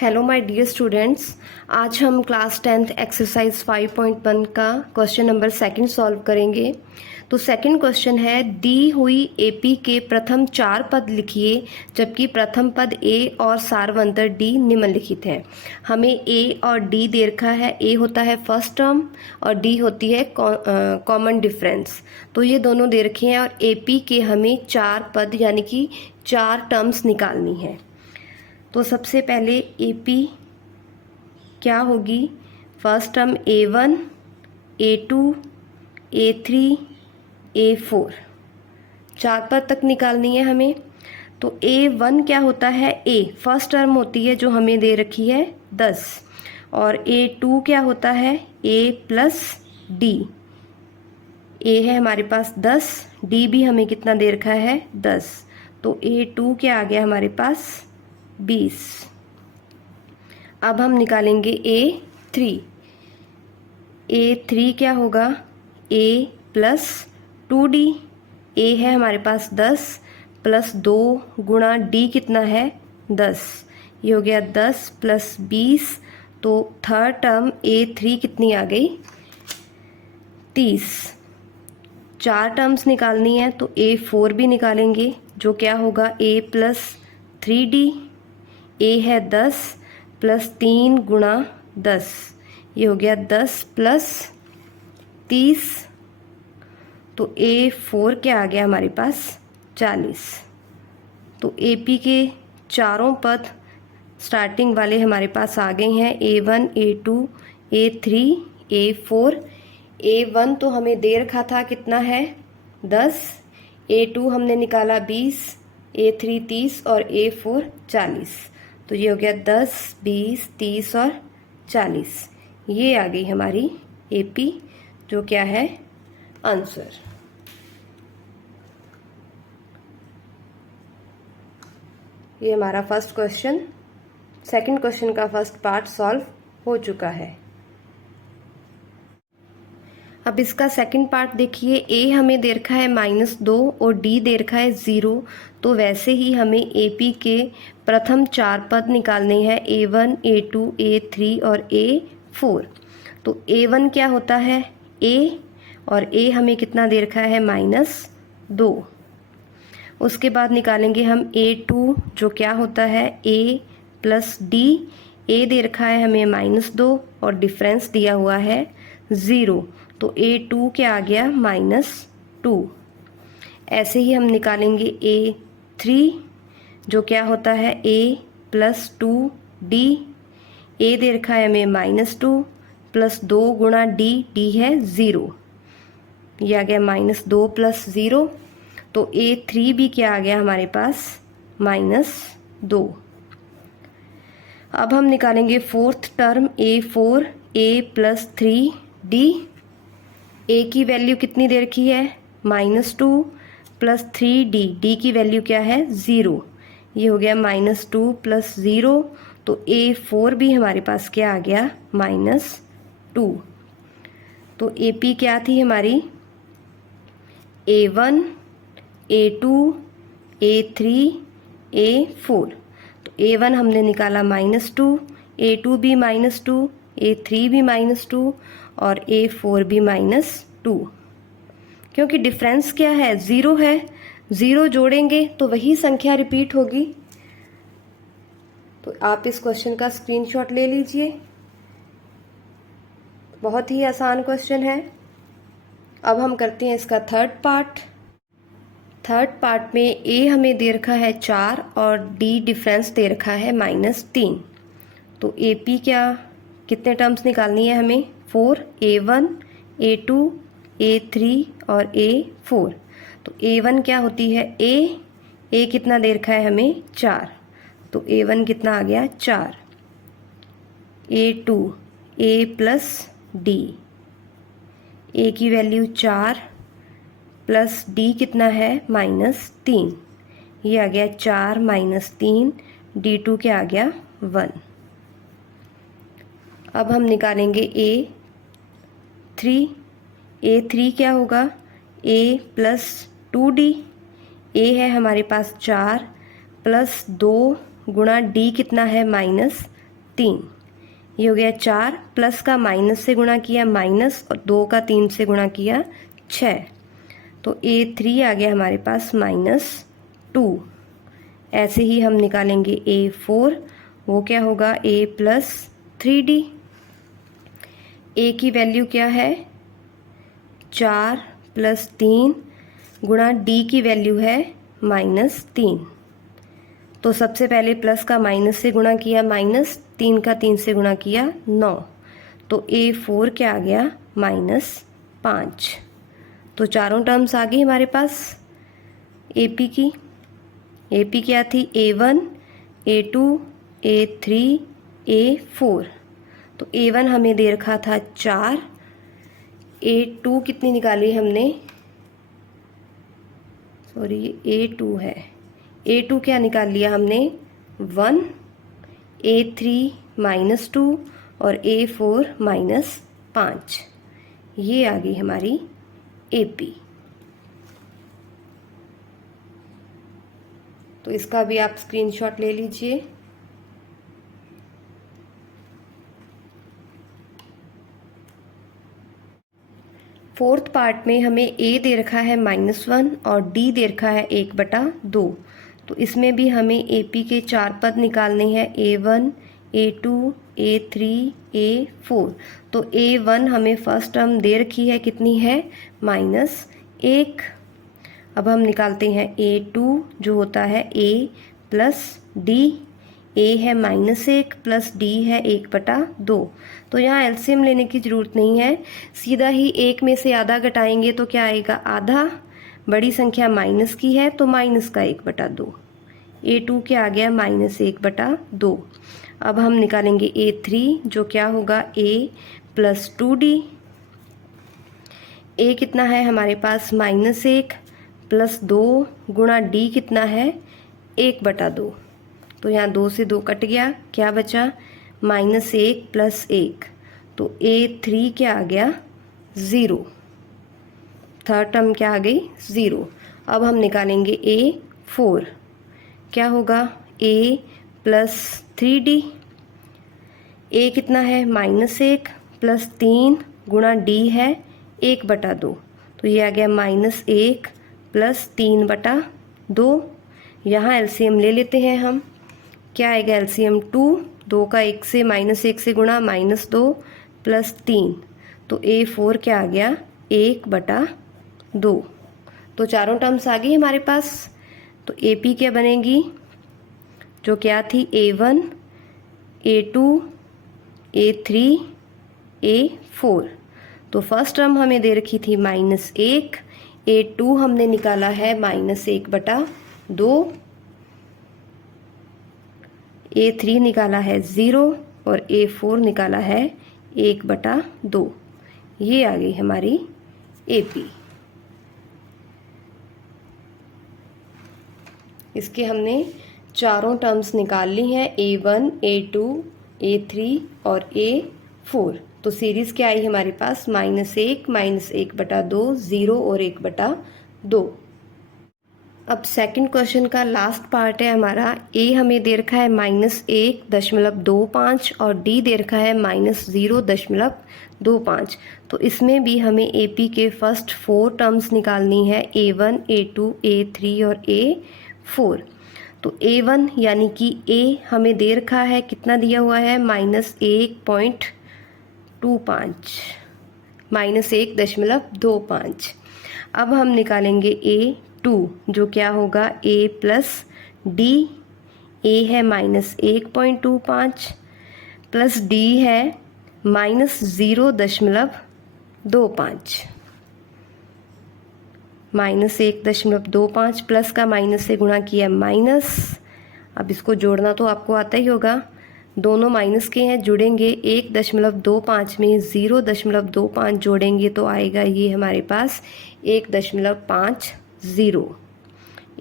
Hello my dear students, आज हम class 10th exercise 5.1 का क्वेश्चन नंबर सेकंड सॉल्व करेंगे। तो सेकंड क्वेश्चन है, दी हुई एपी के प्रथम 4 पद लिखिए जबकि प्रथम पद ए और सारवंतर डी निम्नलिखित है। हमें ए और डी दे रखा है। ए होता है फर्स्ट टर्म और डी होती है कॉमन डिफरेंस। तो ये दोनों दे रखे हैं और एपी के हमें 4 पद यानी कि 4 टर्म्स निकालनी है। तो सबसे पहले एपी क्या होगी? First term A1, A2, A3, A4, 4 पद तक निकालनी है हमें। तो A1 क्या होता है? A फर्स्ट टर्म होती है जो हमें दे रखी है 10, और A2 क्या होता है? A plus D। A है हमारे पास 10, D भी हमें कितना दे रखा है? 10। तो A2 क्या आ गया हमारे पास? 20। अब हम निकालेंगे A3। A3 क्या होगा? A plus 2D। A है हमारे पास 10 प्लस 2 गुणा D कितना है? 10। ये हो गया 10 प्लस 20। तो थर्ड टर्म A3 कितनी आ गई? 30। 4 टर्म्स निकालनी है तो A4 भी निकालेंगे जो क्या होगा? A plus 3D। ए है 10 प्लस 3 गुणा 10, ये हो गया 10 प्लस 30। तो A4 क्या आ गया हमारे पास? 40। तो AP के चारों पद स्टार्टिंग वाले हमारे पास आ गए हैं। A1, A2, A3, A4। A1 तो हमें दे रखा था कितना है? 10। A2 हमने निकाला 20, A3 30 और A4 40। तो ये हो गया 10, 20, 30 और 40। ये आ गई हमारी AP, जो क्या है? आंसर। ये हमारा फर्स्ट क्वेश्चन, सेकंड क्वेश्चन का फर्स्ट पार्ट सॉल्व हो चुका है। अब इसका सेकंड पार्ट देखिए। ए हमें दे रखा है -2 और डी दे रखा है 0। तो वैसे ही हमें एपी के प्रथम 4 पद निकालने हैं, A1, A2, A3 और A4। तो A1 क्या होता है? A, और A हमें कितना दे रखा है? -2। उसके बाद निकालेंगे हम A2 जो क्या होता है? A plus D। A दे रखा है हमें -2 और डिफरेंस दिया हुआ है 0। तो A2 क्या आ गया? -2। ऐसे ही हम निकालेंगे A3 जो क्या होता है? A plus 2D। A दे रखा है हमें -2 प्लस 2 गुणा D, D है 0, ये आ गया -2 प्लस 0। तो A3 भी क्या आ गया हमारे पास? -2। अब हम निकालेंगे fourth term A4, A plus 3D। ए की वैल्यू कितनी दे रखी है? -2 प्लस 3D। डी की वैल्यू क्या है? 0। ये हो गया -2 प्लस 0। तो A4 भी हमारे पास क्या आ गया? -2। तो AP क्या थी हमारी? A1, A2, A3, A4। तो A1 हमने निकाला -2, A2 भी -2, A3 भी -2 और A4 भी -2। क्योंकि डिफरेंस क्या है? 0 है। 0 जोड़ेंगे तो वही संख्या रिपीट होगी। तो आप इस क्वेश्चन का स्क्रीनशॉट ले लीजिए। बहुत ही आसान क्वेश्चन है। अब हम करते हैं इसका थर्ड पार्ट। थर्ड पार्ट में A हमें दे रखा है 4 और D डिफरेंस दे रखा है -3। तो AP क्या, कितने टर्म्स निकालनी है हमें? 4। A1, A2, A3 और A4। तो A1 क्या होती है? A कितना दे रखा है हमें? 4। तो A1 कितना आ गया? 4। A2 A plus D। A की वैल्यू 4 प्लस D कितना है? -3। ये आ गया 4 -3। D2 क्या आ गया? 1। अब हम निकालेंगे A3। A3 क्या होगा? A plus 2D। A है हमारे पास 4 प्लस 2 गुणा D कितना है? 3, ये हो गया 4, प्लस का माइनस से गुणा किया माइनस, और 2 का 3 से गुणा किया 6, तो A3 आ गया हमारे पास -2। ऐसे ही हम निकालेंगे A4, वो क्या होगा A + 3D। A की वैल्यू क्या है 4 + 3 गुणा D की वैल्यू है -3। तो सबसे पहले प्लस का माइनस से गुणा किया माइनस, 3 का 3 से गुणा किया 9, तो A4 क्या आ गया -5। तो चारों टर्म्स आ गई हमारे पास AP की। AP क्या थी A1, A2, A3, A4। तो A1 हमें दे रखा था 4, A2 कितनी निकाली हमने, सॉरी A2 है, A2 क्या निकाल लिया हमने 1, A3 -2 और A4 -5। ये आ गई हमारी AP। तो इसका भी आप स्क्रीनशॉट ले लीजिए। फोर्थ पार्ट में हमें A दे रखा है -1 और D दे रखा है 1/2। तो इसमें भी हमें AP के 4 पद निकालने हैं, A1, A2, A3, A4। तो A1 हमें फर्स्ट टर्म दे रखी है, कितनी है -1। अब हम निकालते हैं A2, जो होता है A + D। A है -1 प्लस D है 1/2। तो यहाँ एलसीएम लेने की ज़रूरत नहीं है, सीधा ही 1 में से आधा घटाएंगे तो क्या आएगा आधा, बड़ी संख्या माइनस की है तो माइनस का 1/2। A2 क्या आ गया -1/2। अब हम निकालेंगे A3, जो क्या होगा A + 2D। A कितना है हमारे पास -1 + 2 गुणा D कितना है 1/2। तो यहाँ 2 से 2 कट गया, क्या बचा -1 + 1। तो A3 क्या आ गया 0, थर्ड टर्म क्या आ गई 0। अब हम निकालेंगे A4, क्या होगा A + 3D। A कितना है -1 + 3 गुणा D है 1/2। तो ये आ गया -1 + 3/2। यहाँ एलसीएम ले लेते हैं हम, क्या आएगा एलसीएम 2, 2 का 1 से -1 से गुणा -2 + 3। तो A4 क्या आ गया 1/2। तो चारों टर्म्स आ गई हमारे पास। तो AP क्या बनेगी, जो क्या थी A1, A2, A3, A4। तो फर्स्ट टर्म हमें दे रखी थी -1, A2 हमने निकाला है -1/2, A3 निकाला है 0 और A4 निकाला है 1/2। ये आ गई हमारी AP। इसके हमने चारों टर्म्स निकाल ली हैं, A1, A2, A3 और A4। तो सीरीज़ क्या आई हमारे पास -1, -1/2, 0 और 1/2। अब सेकंड क्वेश्चन का लास्ट पार्ट है हमारा। A हमें दे रखा है -1.25 और D दे रखा है -0.25। तो इसमें भी हमें AP के फर्स्ट 4 टर्म्स निकालनी है, A1, A2, A3 और A4। तो A1 यानी कि A हमें दे रखा है, कितना दिया हुआ है -1.25। अब हम निकालेंगे A2, जो क्या होगा A + D। A है -1.25 प्लस D है -0.25। -1.25 प्लस का माइनस से गुणा किया माइनस। अब इसको जोड़ना तो आपको आता ही होगा, दोनों माइनस के हैं, जुड़ेंगे 1.25 में 0.25 जोड़ेंगे तो आएगा ये हमारे पास 1.50।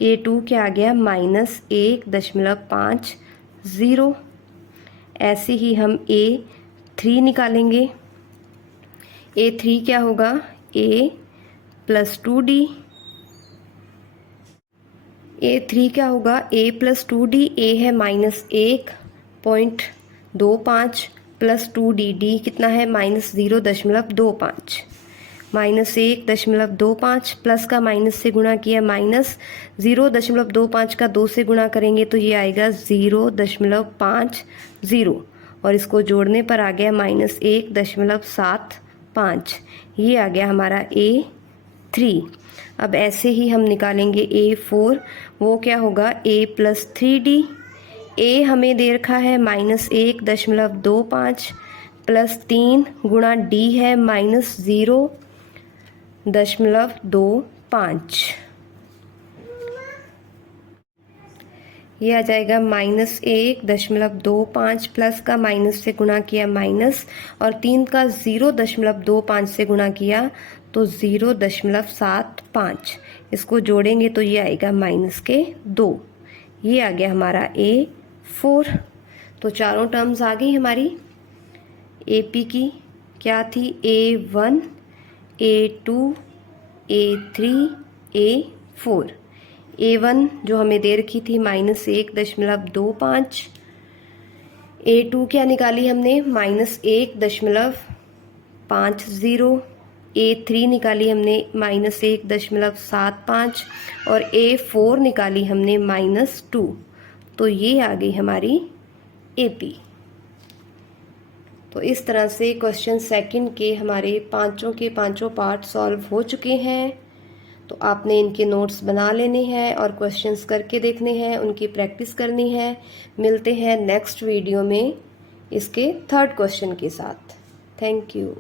A2 क्या आ गया -1.50। ऐसे ही हम A3 निकालेंगे। A3 क्या होगा A + 2D। A3 क्या होगा A + 2D। A है -1.25 0.25 प्लस 2D, डी कितना है -0.25, -1.25 प्लस का माइनस से गुणा किया -0.25 का 2 से गुणा करेंगे तो ये आएगा 0.50 और इसको जोड़ने पर आ गया -1.75, ये आ गया हमारा A3। अब ऐसे ही हम निकालेंगे A4, वो क्या होगा A + 3D। A हमें दे रखा है -1.25 प्लस 3 गुणा D है -0.25, ये आ जाएगा -1.25 प्लस का माइनस से गुणा किया माइनस और 3 का 0.25 से गुणा किया तो 0.75, इसको जोड़ेंगे तो ये आएगा -2, ये आ गया हमारा A4। तो चारों टर्म्स आ गई हमारी। AP की क्या थी, A1, A2, A3, A4। A1 जो हमें दे रखी थी -1.25, A2 क्या निकाली हमने -1.50, A3 निकाली हमने -1.75 और A4 निकाली हमने -2, तो ये आ गई हमारी AP। तो इस तरह से क्वेश्चन सेकंड के हमारे पांचों के पांचों पार्ट सॉल्व हो चुके हैं। तो आपने इनके नोट्स बना लेने हैं और क्वेश्चंस करके देखने हैं, उनकी प्रैक्टिस करनी है। मिलते हैं नेक्स्ट वीडियो में इसके थर्ड क्वेश्चन के साथ। Thank you.